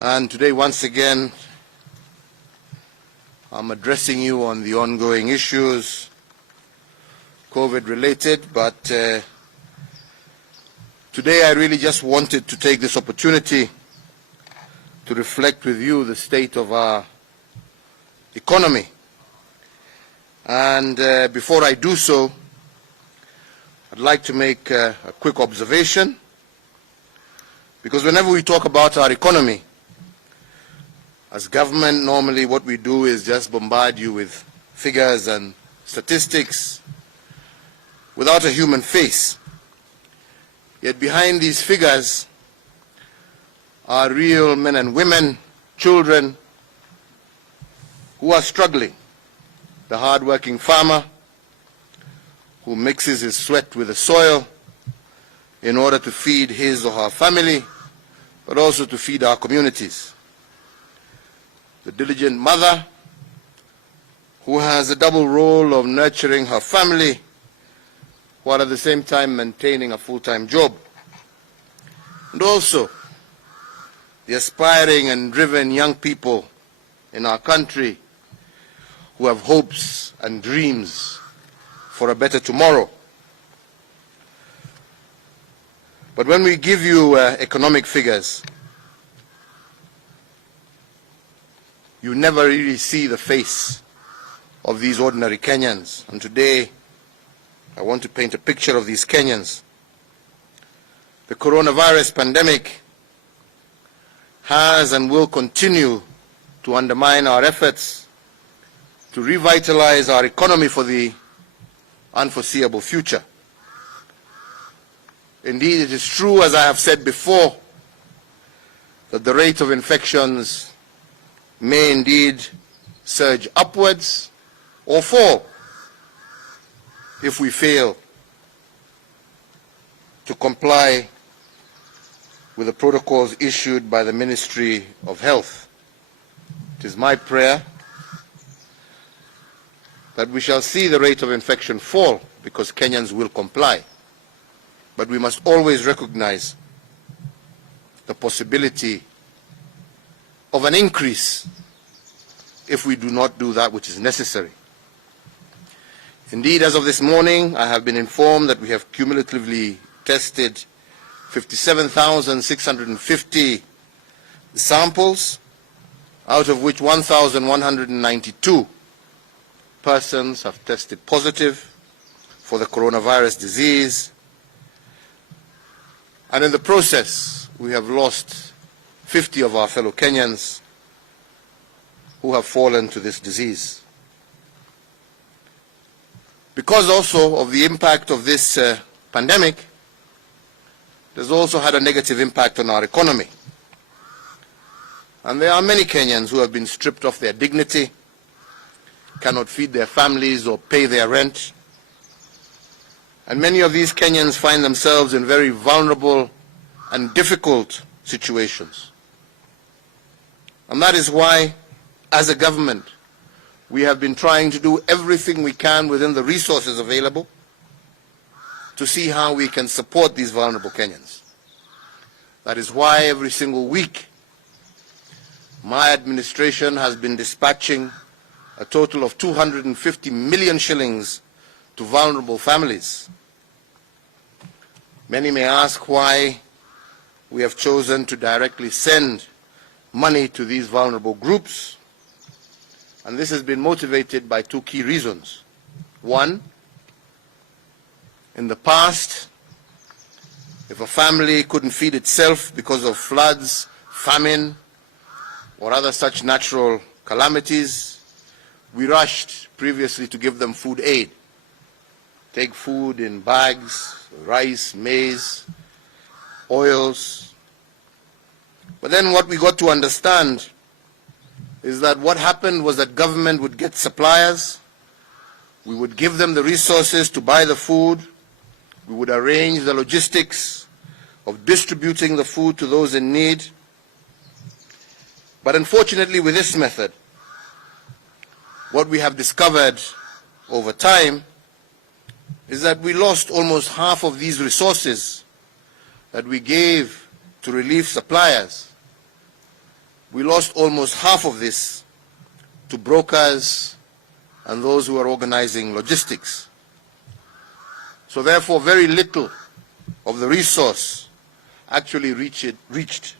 And today, once again, I'm addressing you on the ongoing issues, COVID-related, but today I really just wanted to take this opportunity to reflect with you the state of our economy. And before I do so, I'd like to make a quick observation, because whenever we talk about our economy, as government, normally what we do is just bombard you with figures and statistics without a human face. Yet behind these figures are real men and women, children who are struggling. The hard-working farmer who mixes his sweat with the soil in order to feed his or her family, but also to feed our communities. The diligent mother who has a double role of nurturing her family while at the same time maintaining a full-time job. And also the aspiring and driven young people in our country who have hopes and dreams for a better tomorrow. But when we give you economic figures, you never really see the face of these ordinary Kenyans. And today, I want to paint a picture of these Kenyans. The coronavirus pandemic has and will continue to undermine our efforts to revitalize our economy for the unforeseeable future. Indeed, it is true, as I have said before, that the rate of infections may indeed surge upwards or fall if we fail to comply with the protocols issued by the Ministry of Health. It is my prayer that we shall see the rate of infection fall because Kenyans will comply. But we must always recognize the possibility of an increase if we do not do that which is necessary. Indeed, as of this morning, I have been informed that we have cumulatively tested 57,650 samples, out of which 1,192 persons have tested positive for the coronavirus disease. And in the process, we have lost 50 of our fellow Kenyans who have fallen to this disease. Because also of the impact of this pandemic, it has also had a negative impact on our economy. And there are many Kenyans who have been stripped of their dignity, cannot feed their families or pay their rent. And many of these Kenyans find themselves in very vulnerable and difficult situations. And that is why, as a government, we have been trying to do everything we can within the resources available to see how we can support these vulnerable Kenyans. That is why every single week my administration has been dispatching a total of 250 million shillings to vulnerable families. Many may ask why we have chosen to directly send money to these vulnerable groups. And this has been motivated by two key reasons. One, in the past, if a family couldn't feed itself because of floods, famine, or other such natural calamities, we rushed previously to give them food aid. Take food in bags, rice, maize, oils. But then what we got to understand is that what happened was that government would get suppliers, we would give them the resources to buy the food, we would arrange the logistics of distributing the food to those in need. But unfortunately, with this method, what we have discovered over time is that we lost almost half of these resources that we gave to relief suppliers we lost almost half of this to brokers and those who are organizing logistics. So therefore, very little of the resource actually reached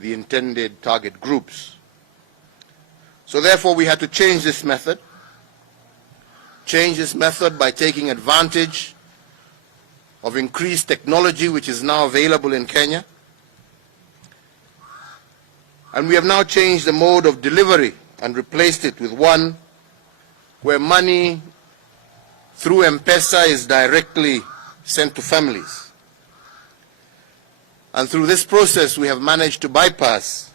the intended target groups. So therefore, we had to change this method by taking advantage of increased technology which is now available in Kenya. And we have now changed the mode of delivery and replaced it with one where money through M-Pesa is directly sent to families. And through this process, we have managed to bypass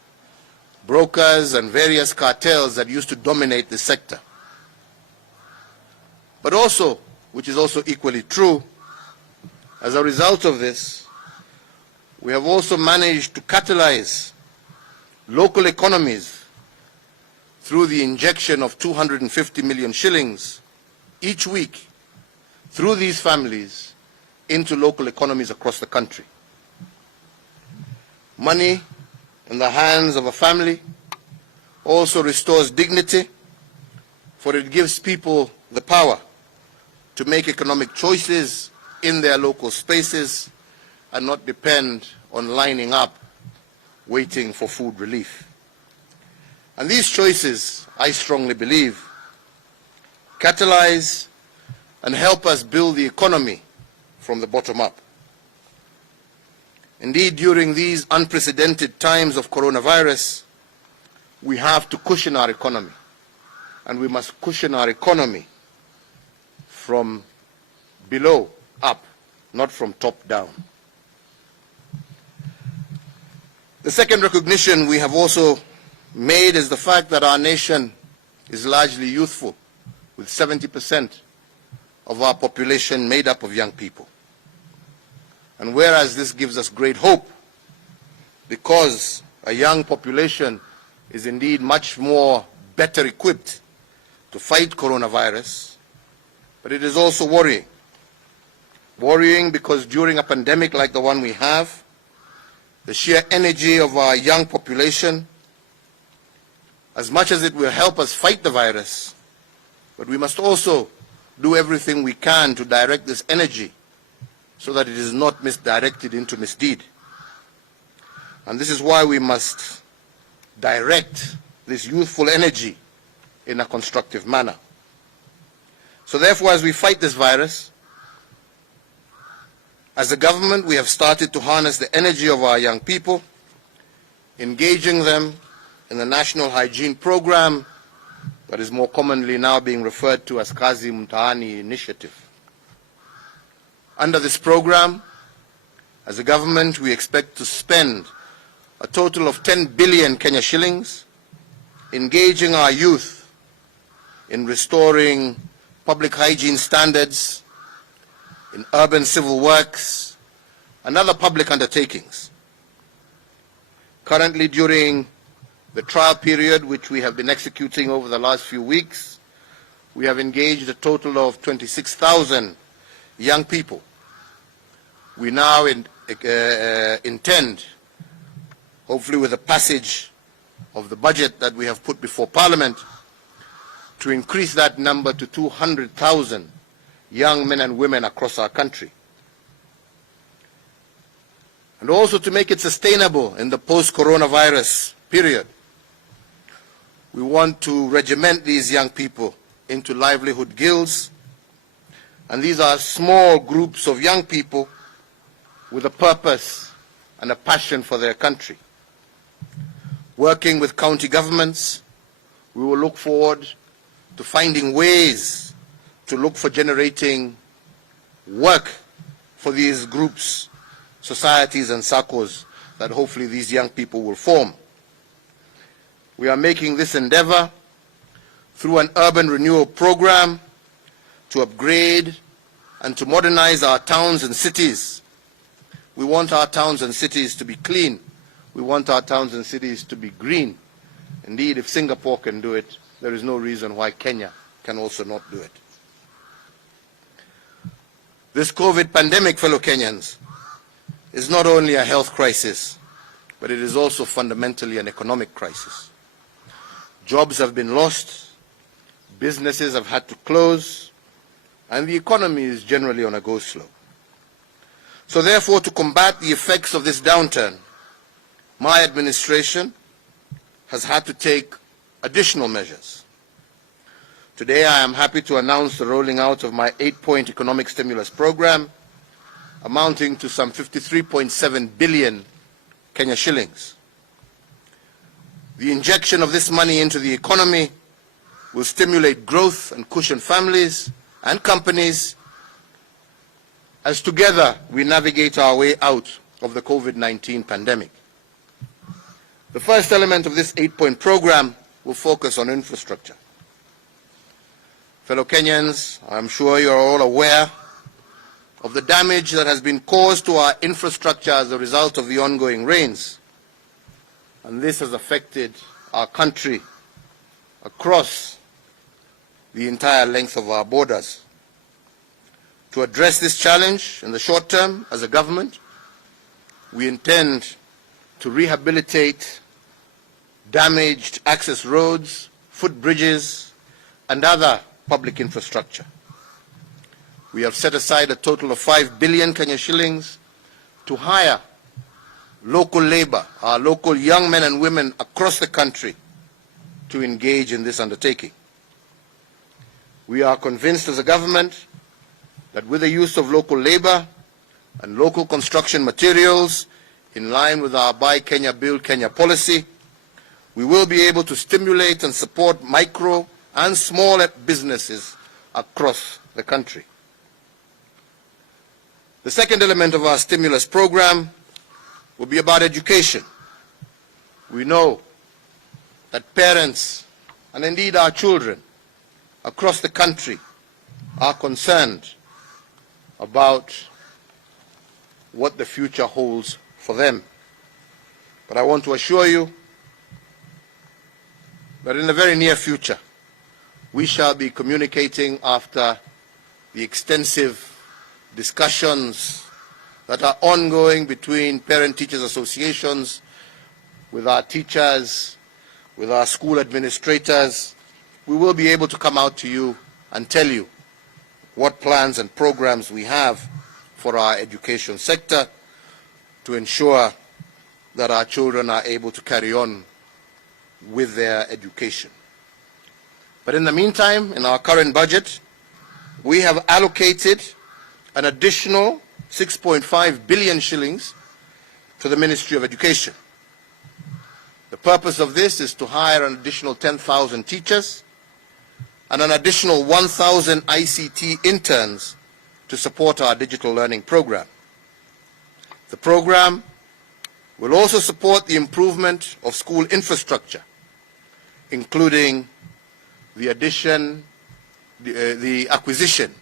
brokers and various cartels that used to dominate the sector. But also, which is also equally true, as a result of this, we have also managed to catalyze local economies through the injection of 250 million shillings each week through these families into local economies across the country. Money in the hands of a family also restores dignity, for it gives people the power to make economic choices in their local spaces and not depend on lining up waiting for food relief. And these choices, I strongly believe, catalyze and help us build the economy from the bottom up. Indeed, during these unprecedented times of coronavirus, we have to cushion our economy. And we must cushion our economy from below up, not from top down. The second recognition we have also made is the fact that our nation is largely youthful, with 70% of our population made up of young people. And whereas this gives us great hope, because a young population is indeed much more better equipped to fight coronavirus, but it is also worrying. Worrying because during a pandemic like the one we have, the sheer energy of our young population, as much as it will help us fight the virus, but we must also do everything we can to direct this energy so that it is not misdirected into misdeed. And this is why we must direct this youthful energy in a constructive manner. So therefore, as we fight this virus, as a government, we have started to harness the energy of our young people, engaging them in the National Hygiene Program that is more commonly now being referred to as Kazi Mtaani Initiative. Under this program, as a government, we expect to spend a total of 10 billion Kenya shillings, engaging our youth in restoring public hygiene standards, in urban civil works, and other public undertakings. Currently, during the trial period, which we have been executing over the last few weeks, we have engaged a total of 26,000 young people. We now intend, hopefully with the passage of the budget that we have put before Parliament, to increase that number to 200,000 young men and women across our country. And also to make it sustainable in the post-coronavirus period. We want to regiment these young people into livelihood guilds, and these are small groups of young people with a purpose and a passion for their country. Working with county governments, we will look forward to finding ways to look for generating work for these groups, societies and circles that hopefully these young people will form. We are making this endeavor through an urban renewal program to upgrade and to modernize our towns and cities. We want our towns and cities to be clean. We want our towns and cities to be green. Indeed, if Singapore can do it, there is no reason why Kenya can also not do it. This COVID pandemic, fellow Kenyans, is not only a health crisis but it is also fundamentally an economic crisis. Jobs have been lost, businesses have had to close, and the economy is generally on a go-slow. So therefore, to combat the effects of this downturn, my administration has had to take additional measures. Today, I am happy to announce the rolling out of my 8-point economic stimulus program, amounting to some 53.7 billion Kenya shillings. The injection of this money into the economy will stimulate growth and cushion families and companies as together we navigate our way out of the COVID-19 pandemic. The first element of this 8-point program will focus on infrastructure. Fellow Kenyans, I'm sure you are all aware of the damage that has been caused to our infrastructure as a result of the ongoing rains. And this has affected our country across the entire length of our borders. To address this challenge in the short term, as a government, we intend to rehabilitate damaged access roads, footbridges, and other public infrastructure. We have set aside a total of 5 billion Kenya shillings to hire local labor, our local young men and women across the country, to engage in this undertaking. We are convinced as a government that with the use of local labor and local construction materials, in line with our Buy Kenya, Build Kenya policy, we will be able to stimulate and support micro and small businesses across the country. The second element of our stimulus program will be about education. We know that parents, and indeed our children across the country, are concerned about what the future holds for them. But I want to assure you that in the very near future, we shall be communicating after the extensive discussions that are ongoing between parent-teachers associations, with our teachers, with our school administrators. We will be able to come out to you and tell you what plans and programs we have for our education sector to ensure that our children are able to carry on with their education. But in the meantime, in our current budget, we have allocated an additional 6.5 billion shillings to the Ministry of Education. The purpose of this is to hire an additional 10,000 teachers and an additional 1,000 ICT interns to support our digital learning program. The program will also support the improvement of school infrastructure, including the acquisition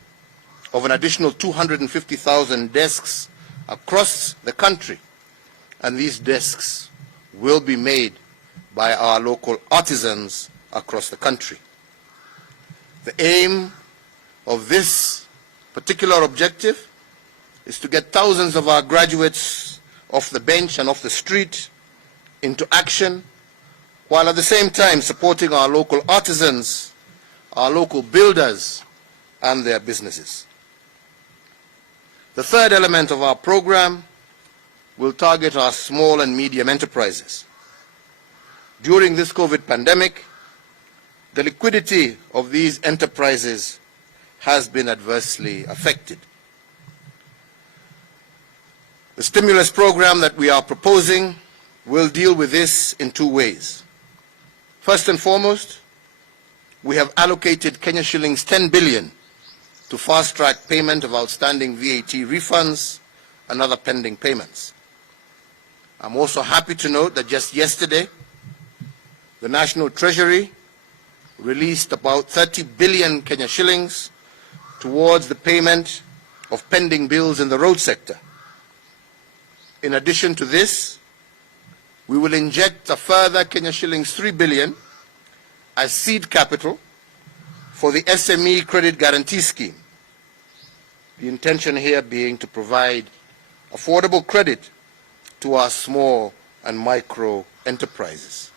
of an additional 250,000 desks across the country, and these desks will be made by our local artisans across the country. The aim of this particular objective is to get thousands of our graduates off the bench and off the street into action, while at the same time supporting our local artisans, our local builders, and their businesses. The third element of our program will target our small and medium enterprises. During this COVID pandemic, the liquidity of these enterprises has been adversely affected. The stimulus program that we are proposing will deal with this in two ways. First and foremost, we have allocated Kenya shillings 10 billion to fast-track payment of outstanding VAT refunds and other pending payments. I'm also happy to note that just yesterday, the National Treasury released about 30 billion Kenya shillings towards the payment of pending bills in the road sector. In addition to this, we will inject a further Kenya shillings 3 billion as seed capital for the SME Credit Guarantee Scheme. The intention here being to provide affordable credit to our small and micro enterprises.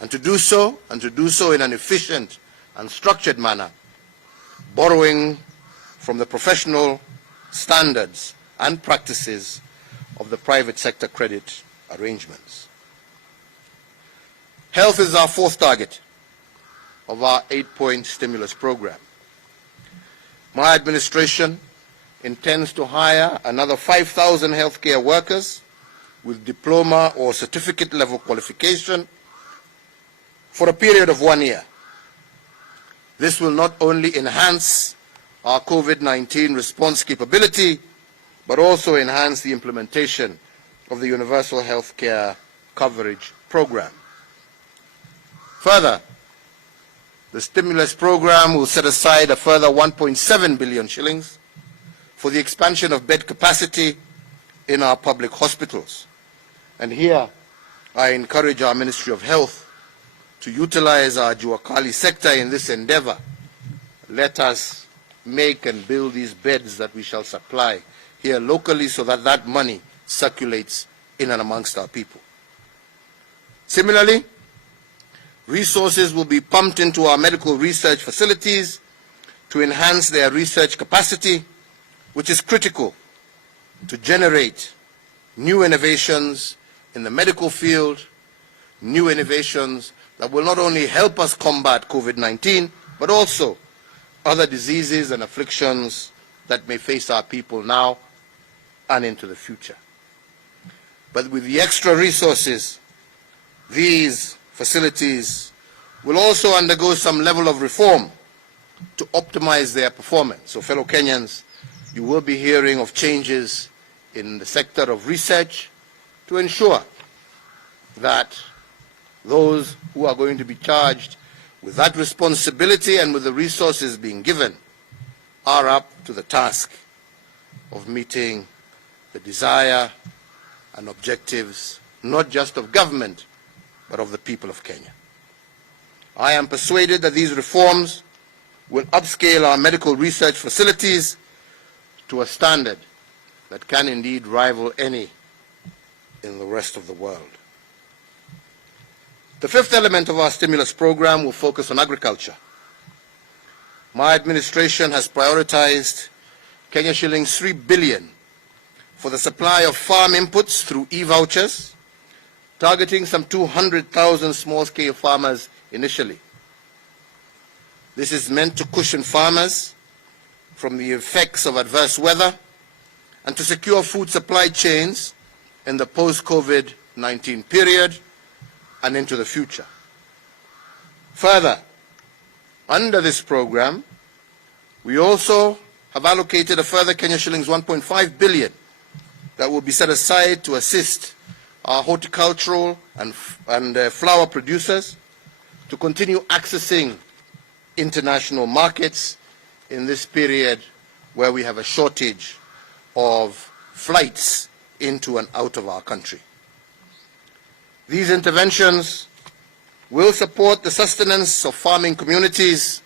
And to do so in an efficient and structured manner, borrowing from the professional standards and practices of the private sector credit arrangements. Health is our fourth target of our 8-point stimulus program. My administration intends to hire another 5,000 healthcare workers with diploma or certificate level qualification for a period of 1 year. This will not only enhance our COVID-19 response capability, but also enhance the implementation of the Universal Healthcare Coverage Program. Further, the stimulus program will set aside a further 1.7 billion shillings for the expansion of bed capacity in our public hospitals. And here, I encourage our Ministry of Health to utilize our Juakali sector in this endeavor. Let us make and build these beds that we shall supply here locally so that that money circulates in and amongst our people. Similarly, resources will be pumped into our medical research facilities to enhance their research capacity, which is critical to generate new innovations in the medical field, new innovations that will not only help us combat COVID-19, but also other diseases and afflictions that may face our people now and into the future. But with the extra resources, these facilities will also undergo some level of reform to optimize their performance. So, fellow Kenyans, you will be hearing of changes in the sector of research to ensure that those who are going to be charged with that responsibility and with the resources being given are up to the task of meeting the desire and objectives not just of government, but of the people of Kenya. I am persuaded that these reforms will upscale our medical research facilities to a standard that can indeed rival any in the rest of the world. The fifth element of our stimulus program will focus on agriculture. My administration has prioritized Kenya shillings 3 billion for the supply of farm inputs through e-vouchers, targeting some 200,000 small-scale farmers initially. This is meant to cushion farmers from the effects of adverse weather and to secure food supply chains in the post-COVID-19 period and into the future. Further, under this program, we also have allocated a further Kenya shillings 1.5 billion that will be set aside to assist our horticultural and flower producers to continue accessing international markets in this period where we have a shortage of flights into and out of our country. These interventions will support the sustenance of farming communities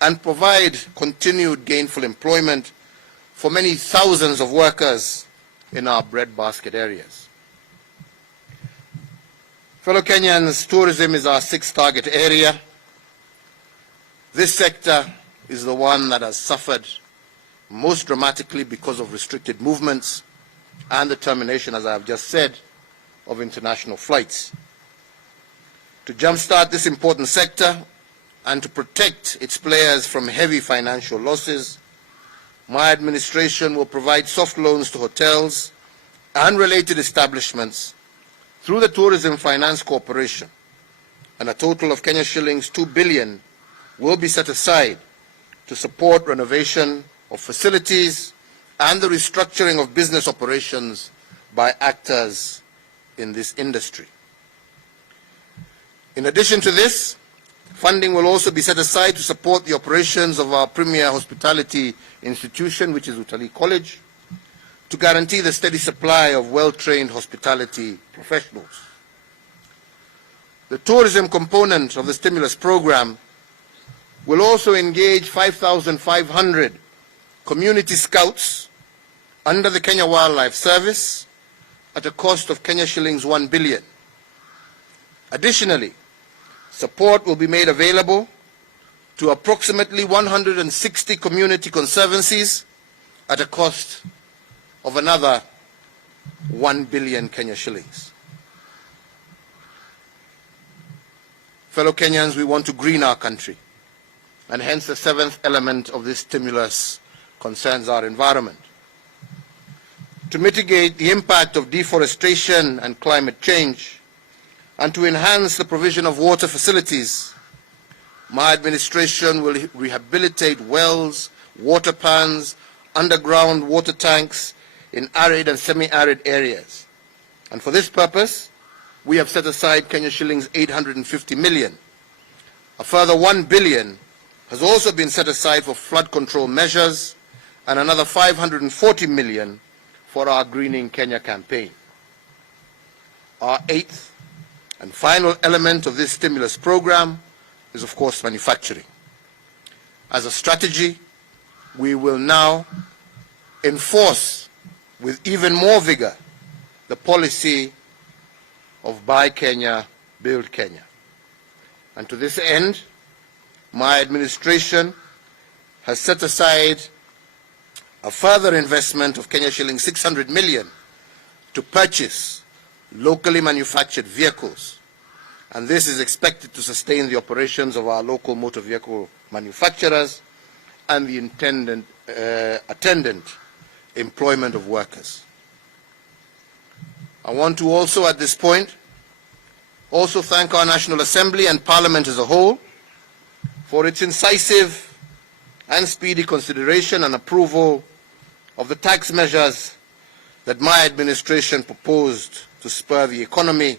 and provide continued gainful employment for many thousands of workers in our breadbasket areas. Fellow Kenyans, tourism is our sixth target area. This sector is the one that has suffered most dramatically because of restricted movements and the termination, as I have just said, of international flights. To jumpstart this important sector and to protect its players from heavy financial losses, my administration will provide soft loans to hotels and related establishments through the Tourism Finance Corporation, and a total of Kenya shillings 2 billion will be set aside to support renovation of facilities and the restructuring of business operations by actors in this industry. In addition to this, funding will also be set aside to support the operations of our premier hospitality institution, which is Utalii College, to guarantee the steady supply of well-trained hospitality professionals. The tourism component of the stimulus program will also engage 5,500 community scouts under the Kenya Wildlife Service, at a cost of Kenya shillings 1 billion. Additionally, support will be made available to approximately 160 community conservancies at a cost of another 1 billion Kenya shillings. Fellow Kenyans, we want to green our country, and hence the seventh element of this stimulus concerns our environment. To mitigate the impact of deforestation and climate change, and to enhance the provision of water facilities, my administration will rehabilitate wells, water pans, underground water tanks in arid and semi-arid areas. And for this purpose, we have set aside Kenya shillings 850 million. A further 1 billion has also been set aside for flood control measures, and another 540 million for our Greening Kenya campaign. Our eighth and final element of this stimulus program is, of course, manufacturing. As a strategy, we will now enforce with even more vigor the policy of Buy Kenya, Build Kenya. And to this end, my administration has set aside a further investment of Kenya shillings 600 million to purchase locally manufactured vehicles. And this is expected to sustain the operations of our local motor vehicle manufacturers and the attendant employment of workers. I want to also, at this point, also thank our National Assembly and Parliament as a whole for its incisive and speedy consideration and approval of the tax measures that my administration proposed to spur the economy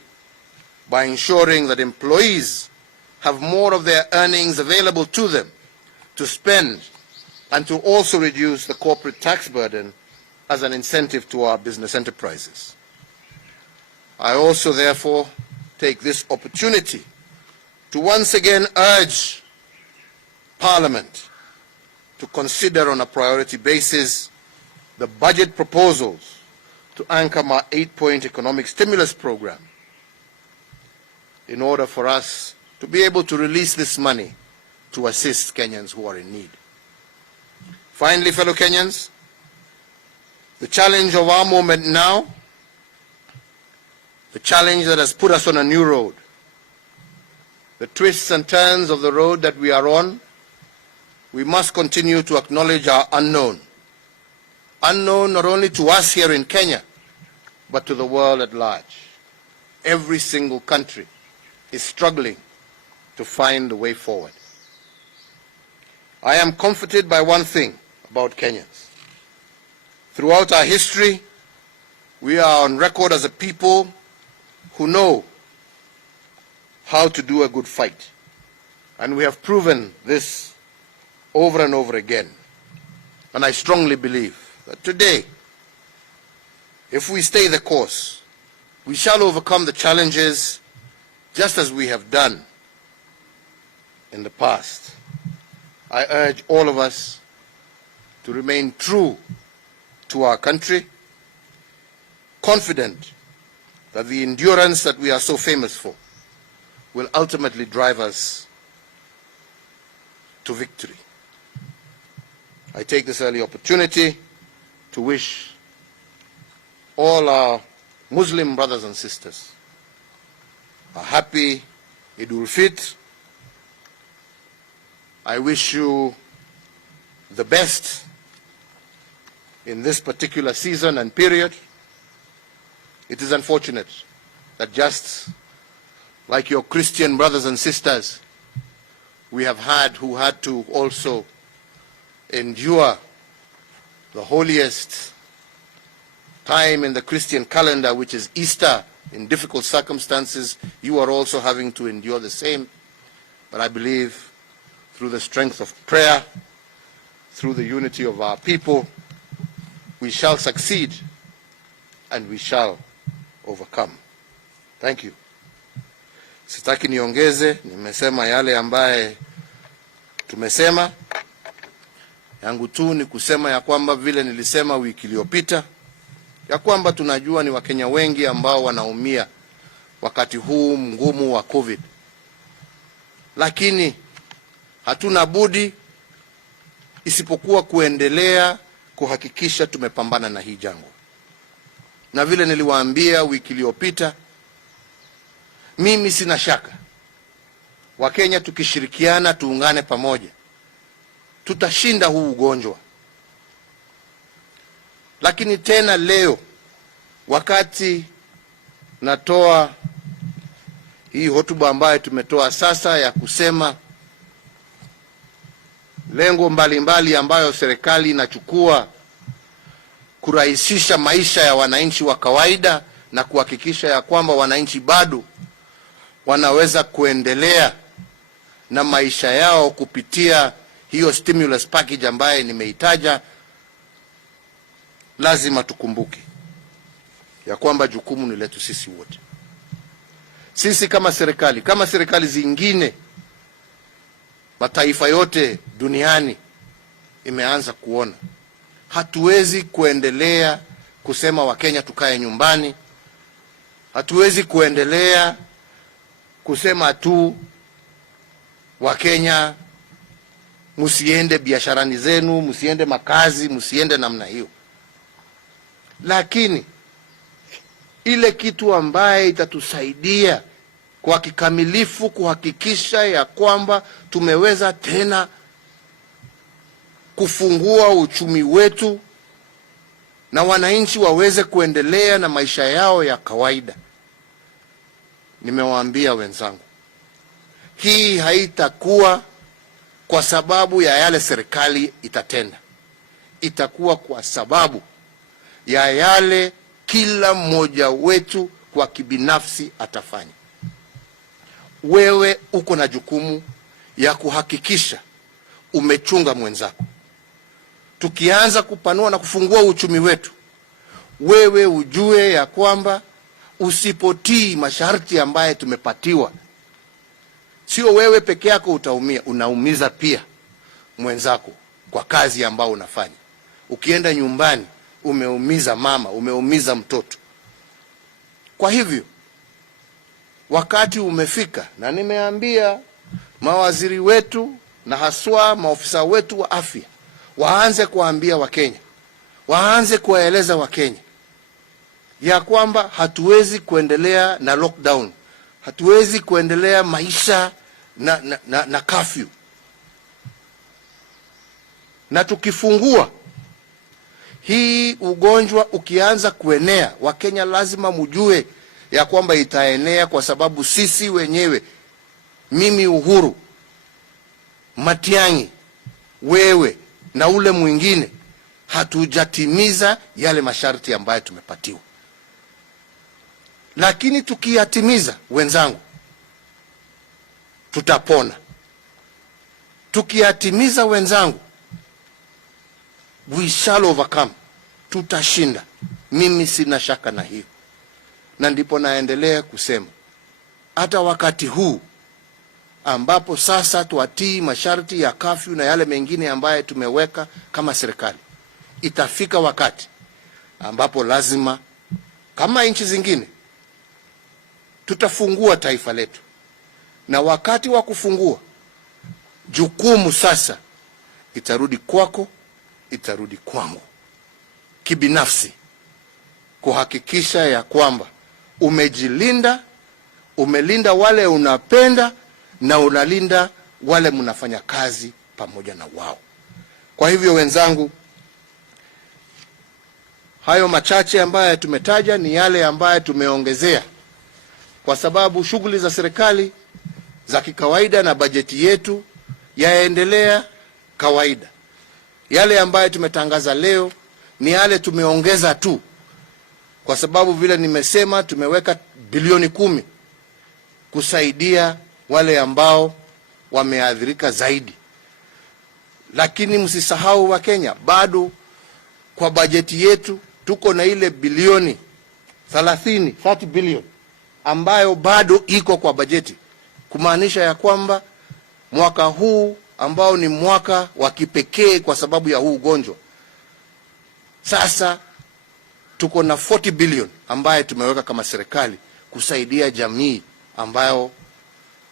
by ensuring that employees have more of their earnings available to them to spend, and to also reduce the corporate tax burden as an incentive to our business enterprises. I also, therefore, take this opportunity to once again urge Parliament to consider on a priority basis the budget proposals to anchor my 8-point economic stimulus program in order for us to be able to release this money to assist Kenyans who are in need. Finally, fellow Kenyans, the challenge of our moment now, the challenge that has put us on a new road, the twists and turns of the road that we are on, we must continue to acknowledge our unknown. Unknown not only to us here in Kenya, but to the world at large. Every single country is struggling to find a way forward. I am comforted by one thing about Kenyans. Throughout our history, we are on record as a people who know how to do a good fight. And we have proven this over and over again. And I strongly believe that today, if we stay the course, we shall overcome the challenges just as we have done in the past. I urge all of us to remain true to our country, confident that the endurance that we are so famous for will ultimately drive us to victory. I take this early opportunity to wish all our Muslim brothers and sisters a happy Eid ul-Fitr. I wish you the best in this particular season and period. It is unfortunate that just like your Christian brothers and sisters, we have had who had to also endure the holiest time in the Christian calendar, which is Easter, in difficult circumstances. You are also having to endure the same. But I believe through the strength of prayer, through the unity of our people, we shall succeed and we shall overcome. Thank you. Sitaki niongeze, nimesema yale ambaye tumesema. Yangu tu ni kusema ya kwamba vile nilisema wiki iliyopita ya kwamba tunajua ni Wakenya wengi ambao wanaumia wakati huu mgumu wa COVID, lakini hatuna budi isipokuwa kuendelea kuhakikisha tumepambana na hii jangwa. Na vile niliwaambia wiki iliyopita, mimi sina shaka Wakenya tukishirikiana, tuungane pamoja, tutashinda huu ugonjwa. Lakini tena leo wakati natoa hii hotuba ambayo tumetoa sasa ya kusema lengo mbalimbali ambayo serikali inachukua kurahisisha maisha ya wananchi wa kawaida na kuhakikisha ya kwamba wananchi bado wanaweza kuendelea na maisha yao kupitia hiyo stimulus package ambaye nimeitaja, lazima tukumbuke ya kwamba jukumu ni letu sisi wote. Sisi kama serikali zingine, mataifa yote duniani imeanza kuona hatuwezi kuendelea kusema Wakenya tukae nyumbani. Hatuwezi kuendelea kusema tu Wakenya musiende biasharani zenu, musiende makazi, musiende namna hiyo. Lakini ile kitu ambaye itatusaidia kwa kikamilifu kuhakikisha ya kwamba tumeweza tena kufungua uchumi wetu na wananchi waweze kuendelea na maisha yao ya kawaida, nimewaambia wenzangu, hii haitakuwa kwa sababu ya yale serikali itatenda. Itakuwa kwa sababu ya yale kila mmoja wetu kwa kibinafsi atafanya. Wewe uko na jukumu ya kuhakikisha umechunga mwenzako. Tukianza kupanua na kufungua uchumi wetu, wewe ujue ya kwamba usipotii masharti ambaye tumepatiwa, sio wewe peke yako utaumia, unaumiza pia mwenzako kwa kazi ambao unafanya. Ukienda nyumbani umeumiza mama, umeumiza mtoto. Kwa hivyo wakati umefika, na nimeambia mawaziri wetu na haswa maofisa wetu wa afya waanze kuambia Wakenya, waanze kuwaeleza Wakenya ya kwamba hatuwezi kuendelea na lockdown, hatuwezi kuendelea maisha na curfew. Na tukifungua hii ugonjwa ukianza kuenea, Wakenya lazima mjue ya kwamba itaenea kwa sababu sisi wenyewe, mimi Uhuru, Matiang'i, wewe na ule mwingine, hatujatimiza yale masharti ambayo tumepatiwa. Lakini tukiyatimiza, wenzangu, tutapona. Tukiyatimiza, wenzangu, we shall overcome. Tutashinda. Mimi sina shaka na hiyo. Na ndipo naendelea kusema hata wakati huu ambapo sasa tuatii masharti ya curfew na yale mengine ambaye tumeweka kama serikali, itafika wakati ambapo lazima kama nchi zingine tutafungua taifa letu. Na wakati wa kufungua, jukumu sasa itarudi kwako, itarudi kwangu kibinafsi, kuhakikisha ya kwamba umejilinda, umelinda wale unapenda na unalinda wale mnafanya kazi pamoja na wao. Kwa hivyo wenzangu, hayo machache ambayo tumetaja ni yale ambayo tumeongezea kwa sababu shughuli za serikali za kikawaida na bajeti yetu yaendelea kawaida. Yale ambayo tumetangaza leo ni yale tumeongeza tu kwa sababu vile nimesema tumeweka bilioni 10 kusaidia wale ambao wameathirika zaidi. Lakini msisahau Wakenya, bado kwa bajeti yetu tuko na ile bilioni 30 billion ambayo bado iko kwa bajeti, kumaanisha ya kwamba mwaka huu ambao ni mwaka wa kipekee kwa sababu ya huu ugonjwa, sasa tuko na 40 billion ambaye tumeweka kama serikali kusaidia jamii ambayo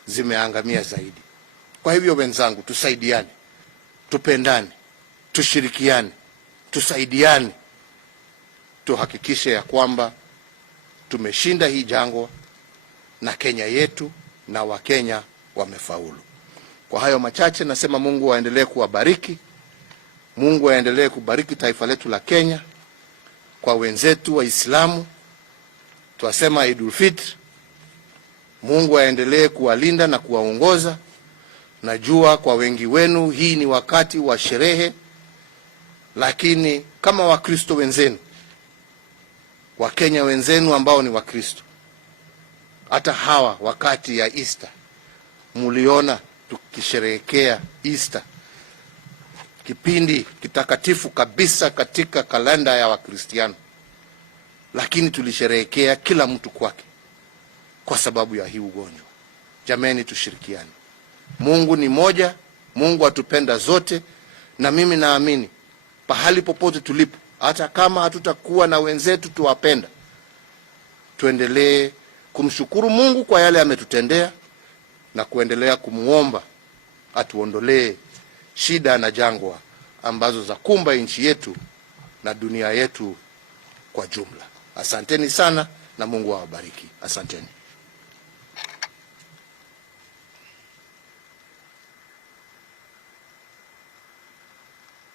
zimeangamia zaidi. Kwa hivyo wenzangu, tusaidiane, tupendane, tushirikiane, tusaidiane, tuhakikishe ya kwamba tumeshinda hii jangwa na Kenya yetu na Wakenya wamefaulu. Kwa hayo machache nasema Mungu aendelee kuwabariki. Mungu aendelee kubariki taifa letu la Kenya. Kwa wenzetu Waislamu tuwasema Idul Fitr. Mungu aendelee kuwalinda na kuwaongoza. Najua kwa wengi wenu hii ni wakati wa sherehe, lakini kama Wakristo wenzenu, Wakenya wenzenu ambao ni Wakristo, hata hawa wakati ya Easter muliona tukisherehekea Easter, kipindi kitakatifu kabisa katika kalenda ya Wakristiano, lakini tulisherehekea kila mtu kwake kwa sababu ya hii ugonjwa. Jameni, tushirikiane. Mungu ni moja, Mungu atupenda zote, na mimi naamini pahali popote tulipo, hata kama hatutakuwa na wenzetu tuwapenda, tuendelee kumshukuru Mungu kwa yale ametutendea na kuendelea kumuomba atuondolee shida na jangwa ambazo za kumba nchi yetu na dunia yetu kwa jumla. Asanteni sana na Mungu awabariki. Asanteni.